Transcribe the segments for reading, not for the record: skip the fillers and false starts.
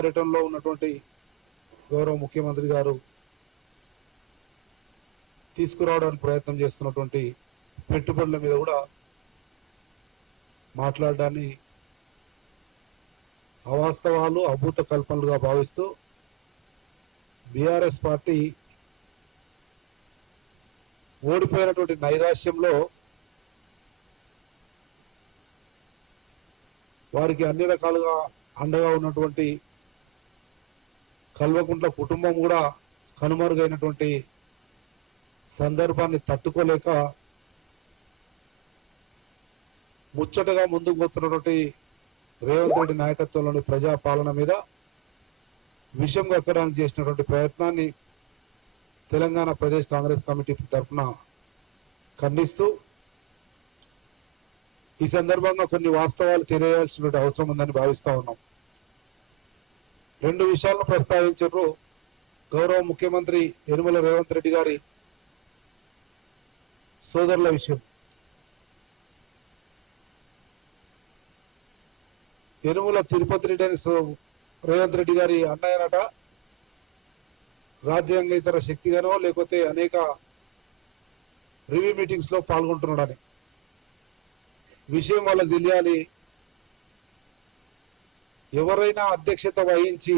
పర్యటనలో ఉన్నటువంటి గౌరవ ముఖ్యమంత్రి గారు తీసుకురావడానికి ప్రయత్నం చేస్తున్నటువంటి పెట్టుబడుల మీద కూడా మాట్లాడడాన్ని అవాస్తవాలు అభూత కల్పనలుగా భావిస్తూ బీఆర్ఎస్ పార్టీ ఓడిపోయినటువంటి నైరాశ్యంలో వారికి అన్ని రకాలుగా అండగా ఉన్నటువంటి కల్వకుంట్ల కుటుంబం కూడా కనుమరుగైనటువంటి సందర్భాన్ని తట్టుకోలేక ముచ్చటగా ముందుకు పోతున్నటువంటి రేవంత్ రెడ్డి నాయకత్వంలోని ప్రజాపాలన మీద విషం కక్కడానికి చేసినటువంటి ప్రయత్నాన్ని తెలంగాణ ప్రదేశ్ కాంగ్రెస్ కమిటీ తరఫున ఖండిస్తూ ఈ సందర్భంగా కొన్ని వాస్తవాలు తెలియాల్సిన అవసరం ఉందని భావిస్తా ఉన్నాం. రెండు విషయాలను ప్రస్తావించారు గౌరవ ముఖ్యమంత్రి యనుమల రేవంత్ రెడ్డి గారి సోదరుల విషయం. యనుమల తిరుపతి రెడ్డి అని రేవంత్ రెడ్డి గారి అన్నయ్యనట, రాజ్యాంగేతర శక్తిగానో లేకపోతే అనేక రివ్యూ మీటింగ్స్ లో పాల్గొంటున్నాడని విషయం వాళ్ళకి తెలియాలి. ఎవరైనా అధ్యక్షత వహించి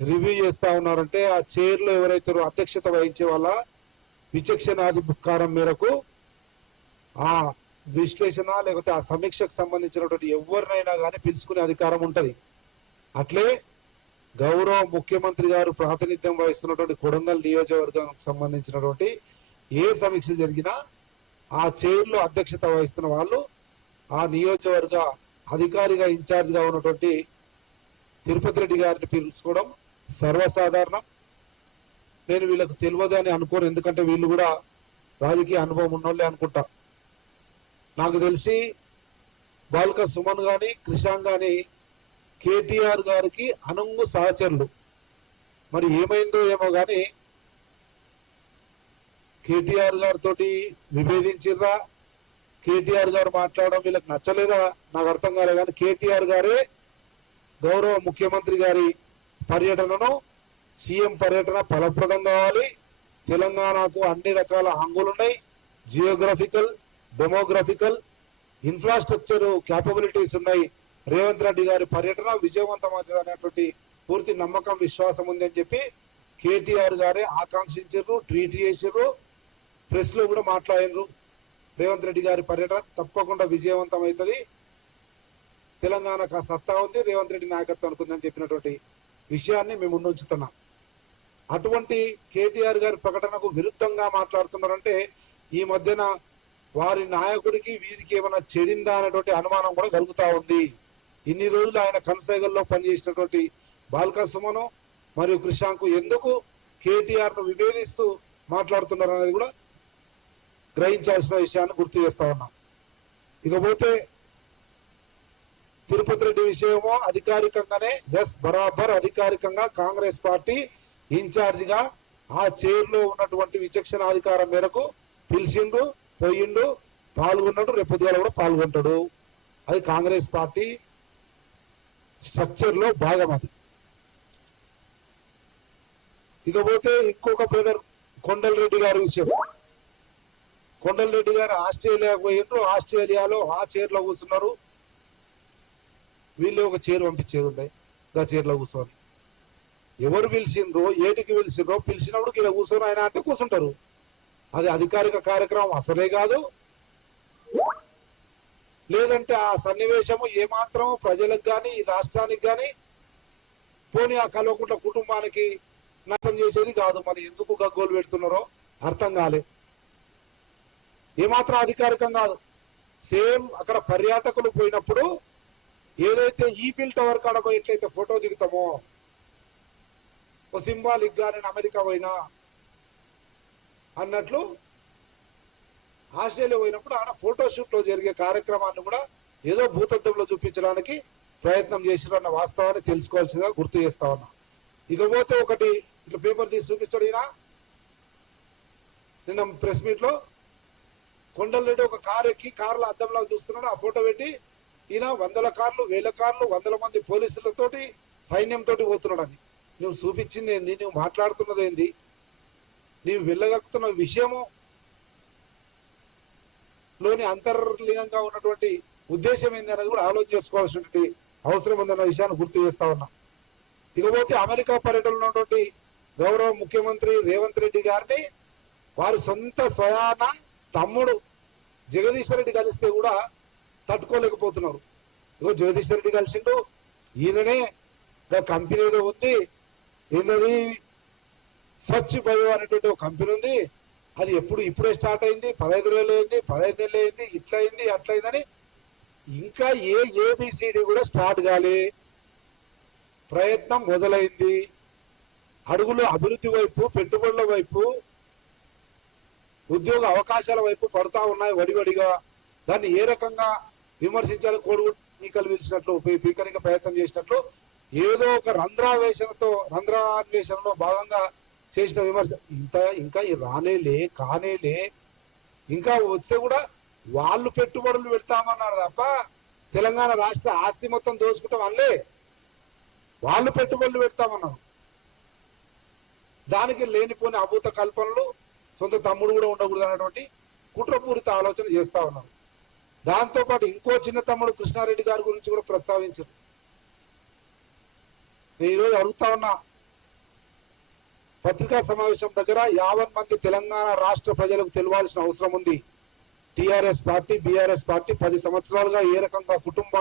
రివ్యూ చేస్తా ఉన్నారంటే ఆ చైర్ లో ఎవరైతే అధ్యక్షత వహించే వాళ్ళ విచక్షణాధికారం మేరకు ఆ విశ్లేషణ లేకపోతే ఆ సమీక్షకు సంబంధించినటువంటి ఎవరినైనా కానీ పిలుచుకునే అధికారం ఉంటది. అట్లే గౌరవ ముఖ్యమంత్రి గారు ప్రాతినిధ్యం వహిస్తున్నటువంటి కొడంగల్ నియోజకవర్గానికి సంబంధించినటువంటి ఏ సమీక్ష జరిగినా ఆ చైర్ లో అధ్యక్షత వహిస్తున్న వాళ్ళు ఆ నియోజకవర్గ అధికారిగా ఇన్ఛార్జ్ గా ఉన్నటువంటి తిరుపతి రెడ్డి గారిని పిలుచుకోవడం సర్వసాధారణం. నేను వీళ్ళకు తెలియదు అని అనుకోను, ఎందుకంటే వీళ్ళు కూడా రాజకీయ అనుభవం ఉన్నోళ్ళే అనుకుంటా. నాకు తెలిసి బాల్క సుమన్ గాని కృషాంగ్ గాని కేటీఆర్ గారికి అనుంగు సహచరులు. మరి ఏమైందో ఏమో గాని కేటీఆర్ గారితో విభేదించిర్రా, కేటీఆర్ గారు మాట్లాడడం వీళ్ళకి నచ్చలేదా నాకు అర్థం కాలే. కానీ కేటీఆర్ గారే గౌరవ ముఖ్యమంత్రి గారి పర్యటనను సీఎం పర్యటన ఫలప్రదం కావాలి, తెలంగాణకు అన్ని రకాల హంగులున్నాయి, జియోగ్రఫికల్ డెమోగ్రఫికల్ ఇన్ఫ్రాస్ట్రక్చర్ క్యాపబిలిటీస్ ఉన్నాయి, రేవంత్ రెడ్డి గారి పర్యటన విజయవంతమవుతుంది అనేటువంటి పూర్తి నమ్మకం విశ్వాసం ఉంది అని చెప్పి కేటీఆర్ గారే ఆకాంక్షించారు, ట్వీట్ చేసారు, ప్రెస్ లో కూడా మాట్లాడారు. రేవంత్ రెడ్డి గారి పర్యటన తప్పకుండా విజయవంతం అవుతుంది, తెలంగాణకు ఆ సత్తా ఉంది, రేవంత్ రెడ్డి నాయకత్వం అనుకుందని చెప్పినటువంటి విషయాన్ని మేము ముందుంచుతున్నాం. అటువంటి కేటీఆర్ గారి ప్రకటనకు విరుద్ధంగా మాట్లాడుతున్నారంటే ఈ మధ్యన వారి నాయకుడికి వీరికి ఏమైనా చెడిందా అనేటువంటి అనుమానం కూడా కలుగుతా ఉంది. ఇన్ని రోజులు ఆయన కన్సైగల్లో పనిచేసినటువంటి బాల్క సుమను మరియు కృషాంక్ ఎందుకు కేటీఆర్ ను విభేదిస్తూ మాట్లాడుతున్నారు అనేది కూడా గ్రహించాల్సిన విషయాన్ని గుర్తు చేస్తా ఉన్నాం. ఇకపోతే తిరుపతి రెడ్డి విషయమో అధికారికంగానే బరాబర్ అధికారికంగా కాంగ్రెస్ పార్టీ ఇన్ఛార్జ్ గా ఆ చైర్ లో ఉన్నటువంటి విచక్షణాధికారం మేరకు పిలిచిండు, పోయిండు, పాల్గొన్నాడు, రేపొద్దుగాల కూడా పాల్గొంటాడు. అది కాంగ్రెస్ పార్టీ స్ట్రక్చర్ లో భాగం అది. ఇకపోతే ఇంకొక బ్రదర్ కొండల్ రెడ్డి గారి విషయం. కొండల్ రెడ్డి గారు ఆస్ట్రేలియాకు పోయిండ్రు, ఆస్ట్రేలియాలో ఆ చైర్ లో కూర్చున్నారు. వీళ్ళు ఒక చైర్ పంపించేది ఉండే, ఆ చైర్ లో కూర్చోని ఎవరు పిలిచిండ్రో ఏటికి పిలిచిండ్రో పిలిచినప్పుడు ఇలా కూర్చొని ఆయన అంటే కూర్చుంటారు. అది అధికారిక కార్యక్రమం అసలే కాదు. లేదంటే ఆ సన్నివేశము ఏమాత్రం ప్రజలకు కానీ రాష్ట్రానికి కానీ పోనీ ఆ కల్వకుంట్ల కుటుంబానికి నష్టం చేసేది కాదు. మరి ఎందుకు గగ్గోలు పెడుతున్నారో అర్థం కాలే. ఏమాత్రం అధికారికం కాదు. సేమ్ అక్కడ పర్యాటకులు పోయినప్పుడు ఏదైతే ఈఫిల్ టవర్ కాడ పోయి ఎట్లయితే ఫోటో దిగుతామో ఓ సింబాలిక్ గా నేను అమెరికా పోయినా అన్నట్లు ఆస్ట్రేలియా పోయినప్పుడు ఆడ ఫోటోషూట్ లో జరిగే కార్యక్రమాన్ని కూడా ఏదో భూతత్వంలో చూపించడానికి ప్రయత్నం చేసిరన్న వాస్తవాన్ని తెలుసుకోవాల్సిందిగా గుర్తు చేస్తా ఉన్నా. ఇకపోతే ఒకటి ఇట్లా పేపర్ తీసి చూపిస్తాడు ఈయన. నిన్న ప్రెస్ మీట్ లో కొండల్ రెడ్డి ఒక కారు ఎక్కి కారులో అద్దంలో చూస్తున్నాడు, ఆ ఫోటో పెట్టి ఈయన 100 కార్లు 1000 కార్లు 100 మంది పోలీసులతోటి సైన్యంతో పోతున్నాడని. నువ్వు చూపించింది ఏంది, నువ్వు మాట్లాడుతున్నది ఏంది, నీవు వెళ్ళగలుగుతున్న విషయము లోని అంతర్లీనంగా ఉన్నటువంటి ఉద్దేశం ఏంది అనేది కూడా ఆలోచన చేసుకోవాల్సినటువంటి అవసరం ఉందన్న విషయాన్ని గుర్తు చేస్తా ఉన్నా. ఇకపోతే అమెరికా పర్యటనలో ఉన్నటువంటి గౌరవ ముఖ్యమంత్రి రేవంత్ రెడ్డి గారిని వారి సొంత స్వయాన తమ్ముడు జగదీశ్వర్ రెడ్డి కలిస్తే కూడా తట్టుకోలేకపోతున్నారు. ఇగో జగదీశ్వర్ రెడ్డి కలిసిండు, ఈయననే కంపెనీ ఏదో ఉంది, ఏంటది స్వచ్ఛ బయో అనేటువంటి ఒక కంపెనీ ఉంది, అది ఇప్పుడే స్టార్ట్ అయింది, 15 రోజులు అయింది, 15 నెలలు అయింది, ఇట్లా అయింది అట్లా అయిందని ఇంకా ఏబిసిడి కూడా స్టార్ట్ కాలే. ప్రయత్నం మొదలైంది, అడుగులు అభివృద్ధి వైపు, పెట్టుబడుల వైపు, ఉద్యోగ అవకాశాల వైపు పడతా ఉన్నాయి వడివడిగా. దాన్ని ఏ రకంగా విమర్శించాలి, కోడిగుడ్డు పీకలు పిలిచినట్లు పీకనిక ప్రయత్నం చేసినట్లు ఏదో ఒక రంధ్రాన్వేషణలో భాగంగా చేసిన విమర్శ ఇంకా రానేలే కానేలే. ఇంకా వస్తే కూడా వాళ్ళు పెట్టుబడులు పెడతామన్నారు తప్ప తెలంగాణ రాష్ట్ర ఆస్తి మొత్తం దోచుకుంటాం అనలే, వాళ్ళు పెట్టుబడులు పెడతామన్నారు. దానికి లేనిపోని అభూత కల్పనలు, సొంత తమ్ముడు కూడా ఉండకూడదు అనేటువంటి కుట్రపూరిత ఆలోచన చేస్తా ఉన్నారు. దాంతోపాటు ఇంకో చిన్న తమ్ముడు కృష్ణారెడ్డి గారి గురించి కూడా ప్రస్తావించారు. నేను ఈరోజు అడుగుతా ఉన్నా, పత్రికా సమావేశం దగ్గర 50 మంది తెలంగాణ రాష్ట్ర ప్రజలకు తెలియాల్సిన అవసరం ఉంది. టిఆర్ఎస్ పార్టీ, బీఆర్ఎస్ పార్టీ 10 సంవత్సరాలుగా ఏ రకంగా కుటుంబ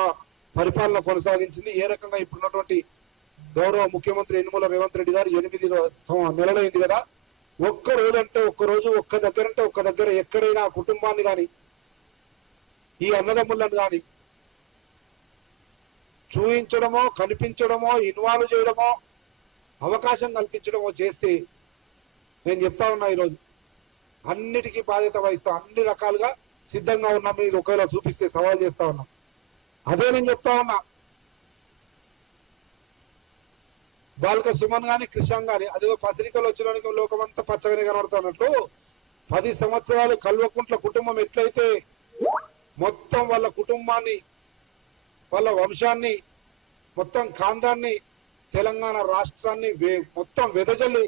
పరిపాలన కొనసాగించింది, ఏ రకంగా ఇప్పుడున్నటువంటి గౌరవ ముఖ్యమంత్రి యనమల రేవంత్ రెడ్డి గారు 8 నెలలైంది కదా, ఒక్క రోజు ఒక్క దగ్గర ఎక్కడైనా కుటుంబాన్ని కానీ ఈ అన్నదమ్ములను కానీ చూయించడమో, కనిపించడమో, ఇన్వాల్వ్ చేయడమో, అవకాశం కల్పించడమో చేస్తే నేను చెప్తా ఉన్నా, ఈరోజు అన్నిటికీ బాధ్యత వహిస్తాం, అన్ని రకాలుగా సిద్ధంగా ఉన్నాం. మీరు ఒకవేళ చూపిస్తే సవాల్ చేస్తా ఉన్నాం. అదే నేను చెప్తా ఉన్నా, బాలక సుమన్ గాని, కృష్ణ గాని అదేదో పసిరికలు వచ్చిన లోకమంతా పచ్చగానే కనబడుతున్నట్లు 10 సంవత్సరాలు కల్వకుంట్ల కుటుంబం ఎట్లయితే మొత్తం వాళ్ళ కుటుంబాన్ని, వాళ్ళ వంశాన్ని, మొత్తం కాందాన్ని, తెలంగాణ రాష్ట్రాన్ని మొత్తం వెదజల్లి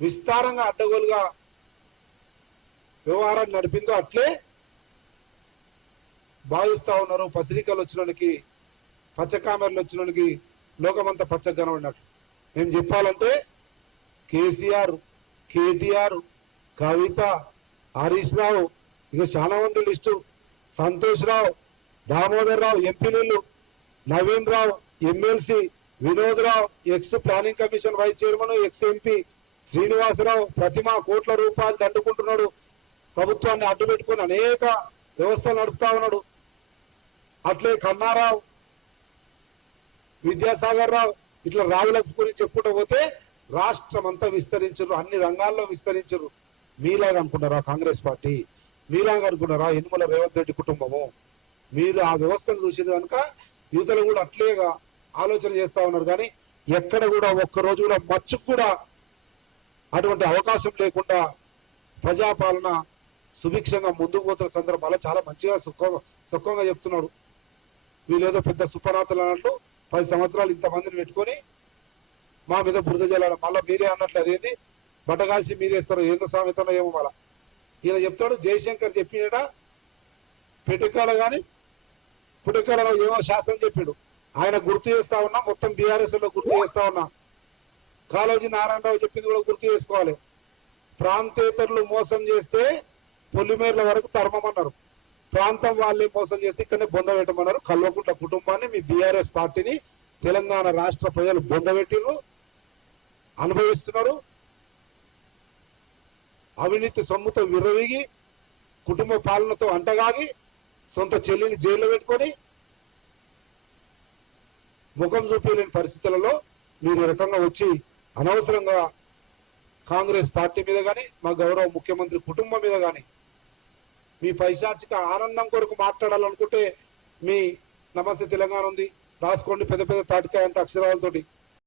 విస్తారంగా అడ్డగోలుగా వ్యవహారాన్ని నడిపిందో అట్లే భావిస్తా ఉన్నారు. పసిరికలు వచ్చినోనికి, పచ్చకామెర్లు వచ్చినోనికి లోకమంతా పచ్చగా కనబడినట్లు. మేము చెప్పాలంటే కేసీఆర్, కేటీఆర్, కవిత, హరీష్ రావు, ఇక చాలా మంది లిస్టు, సంతోష్ రావు, దామోదర్ రావు ఎంపీలు, Naveen Rao MLC, Vinod Rao ex planning commission vice chairman, ex MP, Srinivasarao Pratima కోట్ల రూపాయలు దండుకుంటున్నాడు, ప్రభుత్వాన్ని అడ్డు పెట్టుకుని అనేక వ్యవస్థలు నడుపుతా ఉన్నాడు. అట్లే కన్నారావు, విద్యాసాగర్ రావు, ఇట్లా రావులక్స్ గురించి చెప్పుకుంటూ పోతే రాష్ట్రం అంతా విస్తరించరు, అన్ని రంగాల్లో విస్తరించరు. మీలాగా అనుకున్నారా కాంగ్రెస్ పార్టీ, మీలాగా అనుకున్నారా యనమల రేవంత్ రెడ్డి కుటుంబము? మీరు ఆ వ్యవస్థను చూసేది కనుక యువతలు కూడా అట్లేగా ఆలోచన చేస్తా ఉన్నారు. కానీ ఎక్కడ కూడా ఒక్కరోజు కూడా మచ్చుకు కూడా అటువంటి అవకాశం లేకుండా ప్రజాపాలన సుభిక్షంగా ముందుకు పోతున్న సందర్భాల్లో చాలా మంచిగా సుఖంగా చెప్తున్నాడు. వీళ్ళేదో పెద్ద సుపనాథులు అన్నట్లు 10 సంవత్సరాలు ఇంతమందిని పెట్టుకొని మా మీద బురద జల్లాలి. మళ్ళీ మీరే అన్నట్లు అదేంది బట్టగాల్చి మీరేస్తారు, ఏందో సామెతలో ఏమో. మళ్ళా ఈయన చెప్తాడు, జయశంకర్ చెప్పినట పెట్టుకాడ కానీ పుట్టుకాడలో ఏమో శాస్త్రం చెప్పాడు. ఆయన గుర్తు చేస్తా ఉన్నా, మొత్తం బీఆర్ఎస్ లో గుర్తు చేస్తా ఉన్నా. కాళోజీ నారాయణరావు చెప్పింది కూడా గుర్తు చేసుకోవాలి. ప్రాంతేతరులు మోసం చేస్తే పొలిమేర్ల వరకు తరమమన్నారు, ప్రాంతం వాళ్ళే మోసం చేస్తే ఇక్కడనే బొంద పెట్టమన్నారు. కల్వకుంట్ల కుటుంబాన్ని, మీ బీఆర్ఎస్ పార్టీని తెలంగాణ రాష్ట్ర ప్రజలు బొందబెట్టిరు, అనుభవిస్తున్నారు. అవినీతి సొమ్ముతో విర్రవీగి, కుటుంబ పాలనతో అంటగాగి, సొంత చెల్లిని జైల్లో పెట్టుకొని ముఖం చూపించలేని పరిస్థితులలో మీరు ఈ రకంగా వచ్చి అనవసరంగా కాంగ్రెస్ పార్టీ మీద కానీ, మా గౌరవ ముఖ్యమంత్రి కుటుంబం మీద కానీ మీ పైశాచిక ఆనందం కొరకు మాట్లాడాలనుకుంటే మీ నమస్తే తెలంగాణ ఉంది రాసుకోండి, పెద్ద పెద్ద తాటికాయ అంత అక్షరాలతోటి.